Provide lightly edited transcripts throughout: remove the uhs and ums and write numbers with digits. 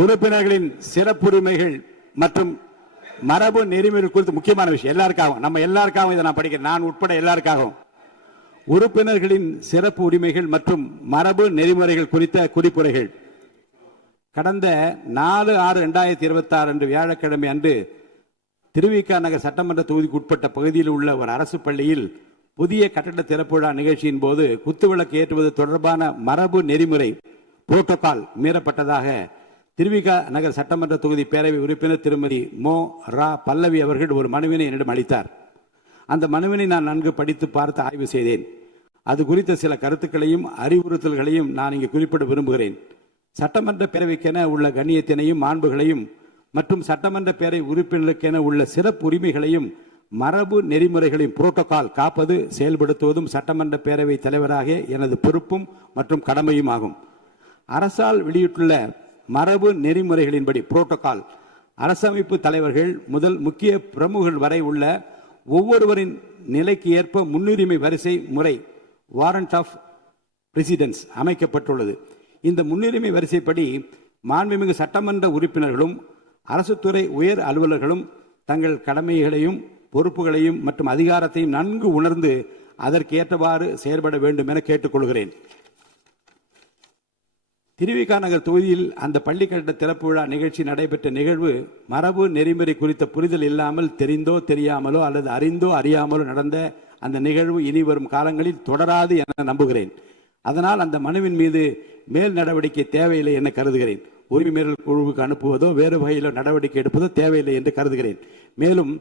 உறுப்பினர்களின் சிறப்புரிமைகள் மற்றும் மரபு நெறிமுறைகள் குறித்து முக்கியமான விஷயம். எல்லாருக்காகவும், நம்ம எல்லாருக்காகவும் இதை நான் படிக்கிறேன், நான் உட்பட எல்லாருக்காகவும். உறுப்பினர்களின் சிறப்பு உரிமைகள் மற்றும் மரபு நெறிமுறைகள் குறித்த குறிப்புரைகள். கடந்த 4/6/2026 அன்று வியாழக்கிழமை அன்று திருவிக நகர் சட்டமன்ற தொகுதிக்கு உட்பட்ட பகுதியில் உள்ள ஒரு அரசு பள்ளியில் புதிய கட்டட திறப்பு விழா நிகழ்ச்சியின் போது குத்துவிளக்கு ஏற்றுவது தொடர்பான மரபு நெறிமுறை புரோட்டோகால் மீறப்பட்டதாக திருவிக நகர் சட்டமன்ற தொகுதி பேரவை உறுப்பினர் திருமதி மோ ரா பல்லவி அவர்கள் ஒரு மனுவினை என்னிடம் அளித்தார். அந்த மனுவினை நான் நன்கு படித்து பார்த்து ஆய்வு செய்தேன். அது குறித்த சில கருத்துக்களையும் அறிவுறுத்தல்களையும் நான் இங்கு குறிப்பிட விரும்புகிறேன். சட்டமன்ற பேரவைக்கென உள்ள கண்ணியத்தினையும் மாண்புகளையும் மற்றும் சட்டமன்ற பேரவை உறுப்பினர்களுக்கென உள்ள சிறப்பு உரிமைகளையும் மரபு நெறிமுறைகளையும் புரோட்டோகால் காப்பது செயல்படுத்துவதும் சட்டமன்ற பேரவை தலைவராக எனது பொறுப்பும் மற்றும் கடமையும் ஆகும். அரசால் வெளியிட்டுள்ள மரபு நெறிமுறைகளின்படி புரோட்டோகால் அரசமைப்பு தலைவர்கள் முதல் முக்கிய பிரமுகர்கள் வரை உள்ள ஒவ்வொருவரின் நிலைக்கு ஏற்ப முன்னுரிமை வரிசை முறை வாரண்ட் ஆஃப் பிரசிடென்ஸ் அமைக்கப்பட்டுள்ளது. இந்த முன்னுரிமை வரிசைப்படி மாண்புமிகு சட்டமன்ற உறுப்பினர்களும் அரசு துறை உயர் அலுவலர்களும் தங்கள் கடமைகளையும் பொறுப்புகளையும் மற்றும் அதிகாரத்தையும் நன்கு உணர்ந்து அதற்கு ஏற்றவாறு செயல்பட வேண்டும் என கேட்டுக்கொள்கிறேன். திருவிக நகர் தொகுதியில் அந்த பள்ளி கட்ட திறப்பு விழா நிகழ்ச்சி நடைபெற்ற நிகழ்வு மரபு நெறிமுறை குறித்த புரிதல் இல்லாமல் தெரிந்தோ தெரியாமலோ அல்லது அறிந்தோ அறியாமலோ நடந்த அந்த நிகழ்வு இனி வரும் காலங்களில் தொடராது என நம்புகிறேன். அதனால் அந்த மனுவின் மீது மேல் நடவடிக்கை தேவையில்லை என கருதுகிறேன். உரிமை மீறல் குழுவுக்கு அனுப்புவதோ வேறு வகையில் நடவடிக்கை எடுப்பதோ தேவையில்லை என்று கருதுகிறேன். மேலும்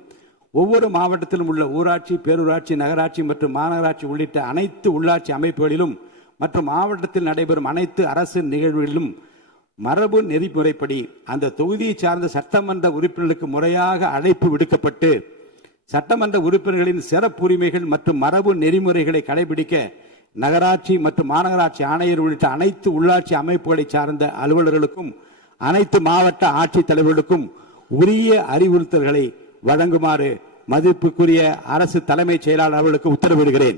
ஒவ்வொரு மாவட்டத்திலும் உள்ள ஊராட்சி, பேரூராட்சி, நகராட்சி மற்றும் மாநகராட்சி உள்ளிட்ட அனைத்து உள்ளாட்சி அமைப்புகளிலும் மற்றும் மாவட்டத்தில் நடைபெறும் அனைத்து அரசு நிகழ்வுகளிலும் மரபு நெறிமுறைப்படி அந்த தொகுதியை சார்ந்த சட்டமன்ற உறுப்பினர்களுக்கு முறையாக அழைப்பு விடுக்கப்பட்டு சட்டமன்ற உறுப்பினர்களின் சிறப்புரிமைகள் மற்றும் மரபு நெறிமுறைகளை கடைபிடிக்க நகராட்சி மற்றும் மாநகராட்சி ஆணையர் உள்ளிட்ட அனைத்து உள்ளாட்சி அமைப்புகளை சார்ந்த அலுவலர்களுக்கும் அனைத்து மாவட்ட ஆட்சித் தலைவர்களுக்கும் உரிய அறிவுறுத்தல்களை வழங்குமாறு மதிப்புக்குரிய அரசு தலைமைச் செயலாளர் அவர்களுக்கு உத்தரவிடுகிறேன்.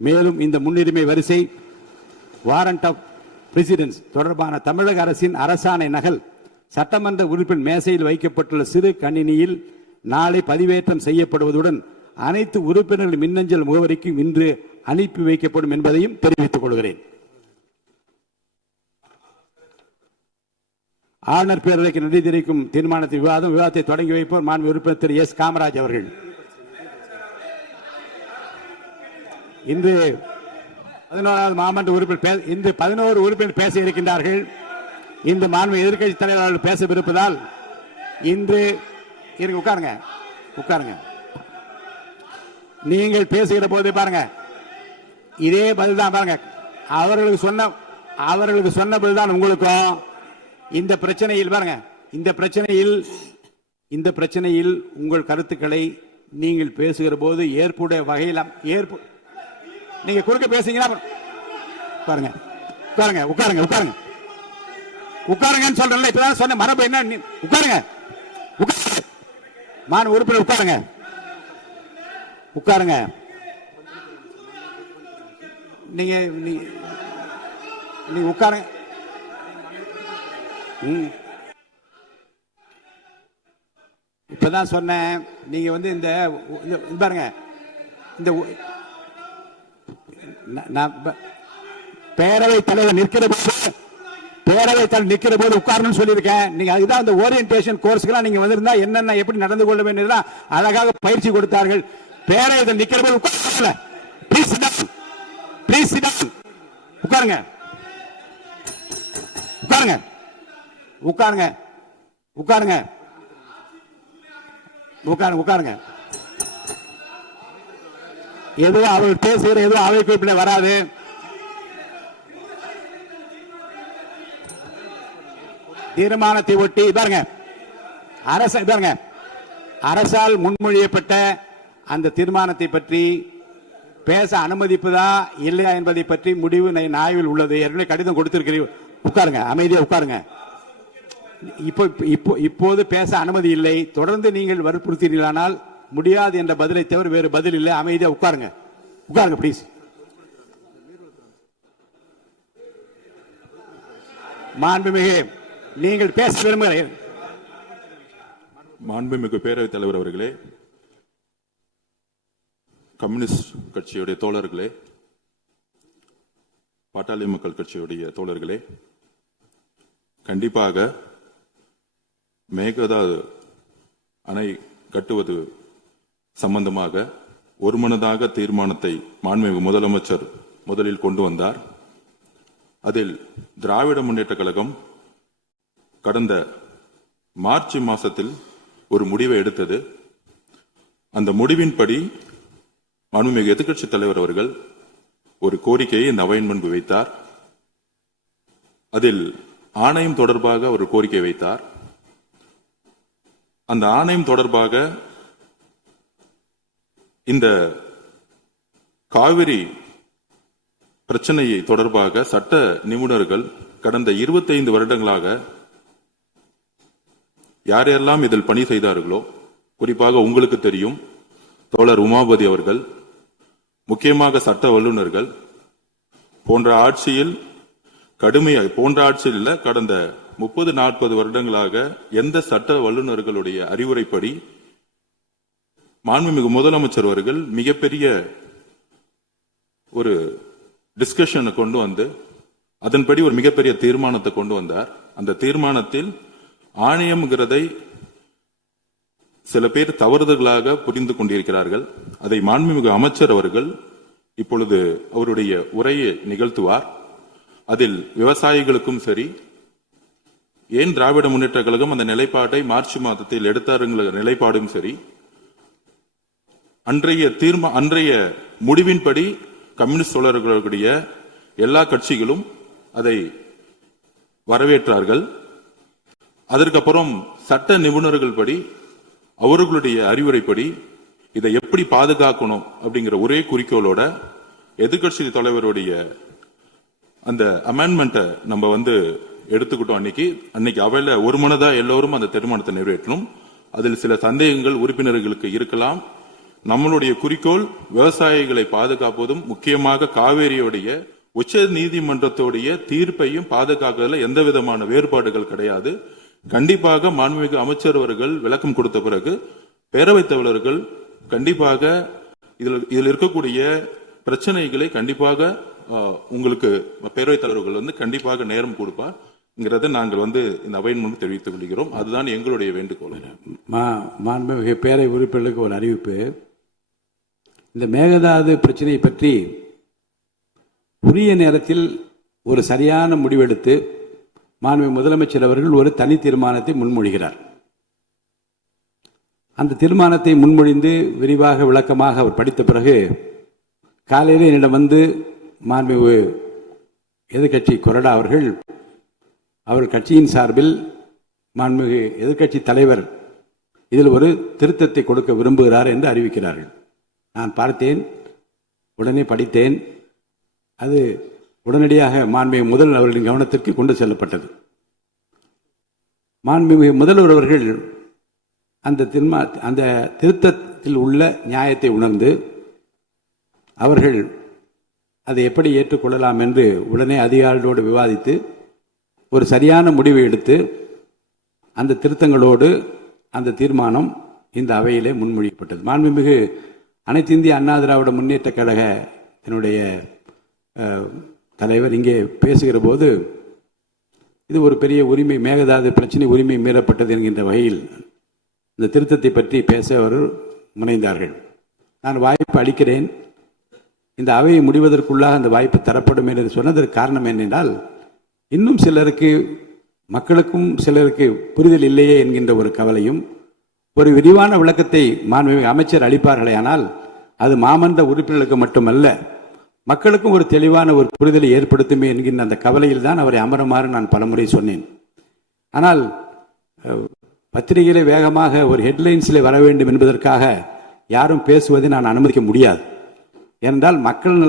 மேலும் இந்த முன்னுரிமை வரிசை வாரண்ட் ஆஃப் பிரசிடென்ஸ் தொடர்பான தமிழக அரசின் அரசாணை நகல் சட்டமன்ற உறுப்பினர் மேசையில் வைக்கப்பட்டுள்ள சிறு கணினியில் நாளை பதிவேற்றம் செய்யப்படுவதுடன் அனைத்து உறுப்பினர்கள் மின்னஞ்சல் முகவரிக்கும் இன்று அனுப்பி வைக்கப்படும் என்பதையும் தெரிவித்துக் கொள்கிறேன். ஆளுநர் பேரவைக்கு நன்றி தெரிவிக்கும் தீர்மானத்தின் விவாதத்தை தொடங்கி வைப்போர் மாண்பு உறுப்பினர் திரு எஸ் காமராஜ் அவர்கள். இன்று 11வது மாமன்ற உறுப்பினர் இன்று 11 உறுப்பினர் பேச இருக்கின்றார்கள். இந்த மாண்பு எதிர்க்கட்சி தலைவர்கள் பேசவிருப்பதால் இன்று உட்காருங்க உட்காருங்க. நீங்கள் பேசுகிற போது பாருங்க, இதே பதில் தான் பாருங்க, அவர்களுக்கு சொன்ன பதில்தான் உங்களுக்கும். இந்த பிரச்சனையில் பாருங்க, இந்த பிரச்சனையில் உங்கள் கருத்துக்களை நீங்கள் பேசுகிற போது ஏற்புடைய வகையில் நீங்க குறுக்க பேசுறீங்களா? பாருங்க உட்காருங்க உட்காருங்க உட்காருங்க உட்காருங்கன்னு சொல்றேன்ல, இப்பதான் சொன்ன மரபு என்ன? உட்காருங்க மாநில உறுப்பினர் உட்காருங்க உட்காருங்க. நீங்க உட்காருங்க. இப்பதான் சொன்னேன், நீங்க இந்த பாருங்க, இந்த பேரவைத் தலைவர் நிற்கிற போது உட்காரணும்னு சொல்லியிருக்கேன். நீங்க அதுதான் அந்த ஓரியன்டேஷன் கோர்ஸ்க்கு நீங்க வந்திருந்தா என்னென்ன எப்படி நடந்து கொள்ள வேண்டியதெல்லாம் அழகாக பயிற்சி கொடுத்தார்கள். பேரவையில் நிற்கிற போது உட்கார ப்ளீஸ் உட்காருங்க உட்காருங்க உட்காருங்க உட்காருங்க உட்காருங்க உட்காருங்க. எதுவும் அவர்கள் பேசுகிற எதுவும் அவை குறிப்பிட வராது. தீர்மானத்தை ஒட்டி பாருங்க, அரசால் முன்மொழியப்பட்ட அந்த தீர்மானத்தை பற்றி பேச அனுமதிப்பதா இல்லையா என்பதை பற்றி முடிவு ஆய்வில் உள்ளது. ஏற்கனவே கடிதம் கொடுத்திருக்கிறீர்கள். உட்காருங்க, அமைதியா உட்காருங்க. இப்போது பேச அனுமதி இல்லை. தொடர்ந்து நீங்கள் வற்புறுத்தீர்களானால் முடியாது என்ற பதிலை தவிர வேறு பதில் இல்லை. அமைதியா உட்காருங்க உட்காருங்க ப்ளீஸ். மாண்புமிகு நீங்கள் பேச விரும்புகிறேன். மாண்புமிகு பேரவைத் தலைவர் அவர்களே, கம்யூனிஸ்ட் கட்சியுடைய தோழர்களே, பாட்டாளி மக்கள் கட்சியுடைய தோழர்களே, கண்டிப்பாக மேகதாது அணை கட்டுவது சம்பந்தமாக ஒருமனதாக தீர்மானத்தை மாண்புமிகு முதலமைச்சர் முதலில் கொண்டு வந்தார். அதில் திராவிட முன்னேற்ற கழகம் கடந்த மார்ச் மாசத்தில் ஒரு முடிவை எடுத்தது. அந்த முடிவின்படி மாண்புமிகு எதிர்க்கட்சித் தலைவர் அவர்கள் ஒரு கோரிக்கையை இந்த அவையின் முன்பு வைத்தார். அதில் ஆணையம் தொடர்பாக ஒரு கோரிக்கை வைத்தார். அந்த ஆணையம் தொடர்பாக இந்த காவிரி பிரச்சனையை தொடர்பாக சட்ட நிபுணர்கள் கடந்த 25 வருடங்களாக யாரெல்லாம் இதில் பணி செய்தார்களோ, குறிப்பாக உங்களுக்கு தெரியும், தோழர் உமாபதி அவர்கள், முக்கியமாக சட்ட வல்லுநர்கள் போன்ற ஆட்சியில் கடந்த 30-40 வருடங்களாக எந்த சட்ட வல்லுநர்களுடைய அறிவுரைப்படி மாண்புமிகு முதலமைச்சர் அவர்கள் மிகப்பெரிய ஒரு டிஸ்கஷனை கொண்டு வந்து அதன்படி ஒரு மிகப்பெரிய தீர்மானத்தை கொண்டு வந்தார். அந்த தீர்மானத்தில் ஆணையம்ங்கிறதை சில பேர் தவறுதலாக புரிந்து கொண்டிருக்கிறார்கள். அதை மாண்புமிகு அமைச்சர் அவர்கள் இப்பொழுது அவருடைய உரையை நிகழ்த்துவார். அதில் விவசாயிகளுக்கும் சரி, ஏன் திராவிட முன்னேற்ற கழகம் அந்த நிலைப்பாட்டை மார்ச் மாதத்தில் எடுத்தாருங்கிற நிலைப்பாடும் சரி, அன்றைய முடிவின்படி கம்யூனிஸ்ட் தோழர்களுடைய எல்லா கட்சிகளும் அதை வரவேற்றார்கள். அதற்கப்புறம் சட்ட நிபுணர்கள் படி, அவர்களுடைய அறிவுரைப்படி இதை எப்படி பாதுகாக்கணும் அப்படிங்கிற ஒரே குறிக்கோளோட எதிர்க்கட்சி தலைவருடைய அந்த அமெண்ட்மெண்ட்டை நம்ம எடுத்துக்கிட்டோம். அன்னைக்கு அவையில ஒருமனதா எல்லோரும் அந்த தீர்மானத்தை நிறைவேற்றணும். அதில் சில சந்தேகங்கள் உறுப்பினர்களுக்கு இருக்கலாம். நம்மளுடைய குறிக்கோள் விவசாயிகளை பாதுகாப்பதும், முக்கியமாக காவேரியுடைய உச்ச நீதிமன்றத்துடைய தீர்ப்பையும் பாதுகாக்கிறதுல எந்த விதமான வேறுபாடுகள் கிடையாது. கண்டிப்பாக மாண்புமிகு அமைச்சர் அவர்கள் விளக்கம் கொடுத்த பிறகு பேரவைத் தலைவர்கள் கண்டிப்பாக இதில் இருக்கக்கூடிய பிரச்சனைகளை கண்டிப்பாக உங்களுக்கு பேரவைத் தலைவர்கள் கண்டிப்பாக நேரம் கொடுப்பார் நாங்கள் இந்த அவையின் முன்பு தெரிவித்துக் கொள்கிறோம். அதுதான் எங்களுடைய வேண்டுகோள். மாண்புமிகு பேரவை உறுப்பினர்களுக்கு ஒரு அறிவிப்பு. இந்த மேகதாது பிரச்சனையை பற்றி உரிய நேரத்தில் ஒரு சரியான முடிவெடுத்து மாண்புமிகு முதலமைச்சர் அவர்கள் ஒரு தனி தீர்மானத்தை முன்மொழிகிறார். அந்த தீர்மானத்தை முன்மொழிந்து விரிவாக விளக்கமாக அவர் படித்த பிறகு காலையில் என்னிடம் மாண்புமிகு எதிர்க்கட்சி கொறடா அவர் கட்சியின் சார்பில் மாண்புமிகு எதிர்க்கட்சி தலைவர் இதில் ஒரு திருத்தத்தை கொடுக்க விரும்புகிறார் என்று அறிவிக்கிறார்கள். நான் பார்த்தேன், உடனே படித்தேன். அது உடனடியாக மாண்புமிகு முதல்வர் அவர்களின் கவனத்திற்கு கொண்டு செல்லப்பட்டது. மாண்புமிகு முதல்வர் அவர்கள் அந்த திருத்தத்தில் உள்ள நியாயத்தை உணர்ந்து அவர்கள் அதை எப்படி ஏற்றுக்கொள்ளலாம் என்று உடனே அதிகாரிகளோடு விவாதித்து ஒரு சரியான முடிவை எடுத்து அந்த திருத்தங்களோடு அந்த தீர்மானம் இந்த அவையிலே முன்மொழியப்பட்டது. மாண்புமிகு அனைத்து இந்திய அண்ணா திராவிட முன்னேற்ற கழகத்தினுடைய தலைவர் இங்கே பேசுகிற போது இது ஒரு பெரிய உரிமை, மேகதாது பிரச்சனை உரிமை மீறப்பட்டது என்கின்ற வகையில் இந்த திருத்தத்தை பற்றி பேச அவர் முனைந்தார்கள். நான் வாய்ப்பு அளிக்கிறேன், இந்த அவையை முடிவதற்குள்ளாக அந்த வாய்ப்பு தரப்படும் என்று சொன்னதற்கு காரணம் என்னென்றால், இன்னும் சிலருக்கு, மக்களுக்கும் சிலருக்கு புரிதல் இல்லையே என்கின்ற ஒரு கவலையும், ஒரு விரிவான விளக்கத்தை மாண்புமிகு அமைச்சர் அளிப்பார்களே ஆனால் அது மாமன்ற உறுப்பினர்களுக்கு மட்டுமல்ல, மக்களுக்கும் ஒரு தெளிவான ஒரு புரிதலை ஏற்படுத்துமே என்கின்ற அந்த கவலையில் தான் அவரை அமருமாறு நான் பலமுறை சொன்னேன். ஆனால் பத்திரிகையிலே வேகமாக ஒரு ஹெட்லைன்ஸில் வர வேண்டும் என்பதற்காக யாரும் பேசுவதை நான் அனுமதிக்க முடியாது. ஏனென்றால் மக்கள்